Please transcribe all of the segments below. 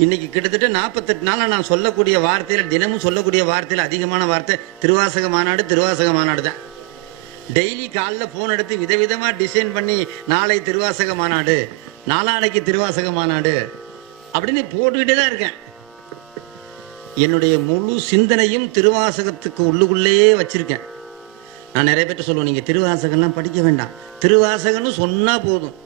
இன்னைக்கு கிட்டத்தட்ட 48 நாளாக நான் சொல்லக்கூடிய வார்த்தையில், தினமும் சொல்லக்கூடிய வார்த்தையில் அதிகமான வார்த்தை திருவாசக மாநாடு, திருவாசக மாநாடு தான். டெய்லி காலைல ஃபோன் எடுத்து விதவிதமாக டிசைன் பண்ணி நாளை திருவாசக மாநாடு, நாளானைக்கு திருவாசக மாநாடு அப்படின்னு போட்டுக்கிட்டே தான் இருக்கேன். என்னுடைய முழு சிந்தனையும் திருவாசகத்துக்கு உள்ளுக்குள்ளேயே வச்சிருக்கேன். நான் நிறைய பேர்ட்ட சொல்லுவேன், நீங்கள் திருவாசகம்லாம் படிக்க வேண்டாம், திருவாசகம்னு சொன்னால் போதும்.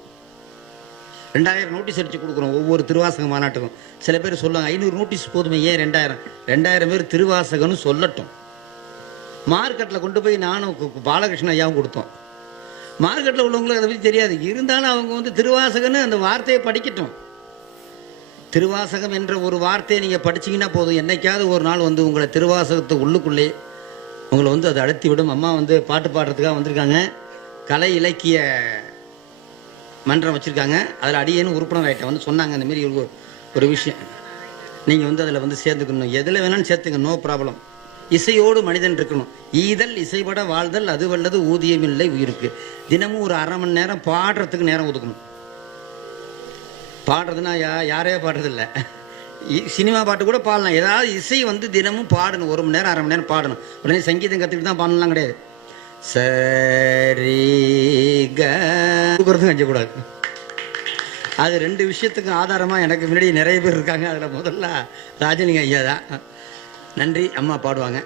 2000 நோட்டீஸ் அடித்து கொடுக்குறோம் ஒவ்வொரு திருவாசக மாநாட்டுக்கும். சில பேர் சொல்லுவாங்க 500 நோட்டீஸ் போதுமே, ஏன் 2000 பேர் திருவாசகம்னு சொல்லட்டும். மார்க்கெட்டில் கொண்டு போய் நானும் பாலகிருஷ்ண ஐயாவும் கொடுத்தோம். மார்க்கெட்டில் உள்ளவங்களுக்கு அதை பற்றி தெரியாது, இருந்தாலும் அவங்க திருவாசகம்னு அந்த வார்த்தையை படிக்கட்டும். திருவாசகம் என்ற ஒரு வார்த்தையை நீங்கள் படிச்சிங்கன்னா போதும், என்னைக்காவது ஒரு நாள் உங்களை திருவாசகத்தை உள்ளுக்குள்ளே உங்களை அதை அழுத்தி விடும். அம்மா பாட்டு பாடுறதுக்காக வந்திருக்காங்க, கலை இலக்கிய மன்றம் வச்சுருக்காங்க, அதில் அடியேன்னு உறுப்பினர் ஆகிட்டேன். சொன்னாங்க இந்த மாதிரி ஒரு விஷயம், நீங்கள் அதில் சேர்த்துக்கணும், எதில் வேணாலும் சேர்த்துங்க, நோ ப்ராப்ளம். இசையோடு மனிதன் இருக்கணும், ஈதல் இசைப்பட வாழ்தல் அது வல்லது ஊதியமில்லை உயிருக்கு. தினமும் ஒரு அரை மணி நேரம் பாடுறதுக்கு நேரம் ஒதுக்கணும். பாடுறதுன்னா யாரையே பாடுறதில்லை, சினிமா பாட்டு கூட பாடலாம், ஏதாவது இசை தினமும் பாடணும், 1 மணி நேரம் 1/2 மணி நேரம் பாடணும். உடனே சங்கீதம் கற்றுக்கிட்டு தான் பாடலாம் கிடையாது. சரி கஞ்சக்கூடாது. அது 2 விஷயத்துக்கும் ஆதாரமாக எனக்கு முன்னாடி நிறைய பேர் இருக்காங்க. அதில் முதல்ல ராஜலிங்க ஐயா தான். நன்றி. அம்மா பாடுவாங்க.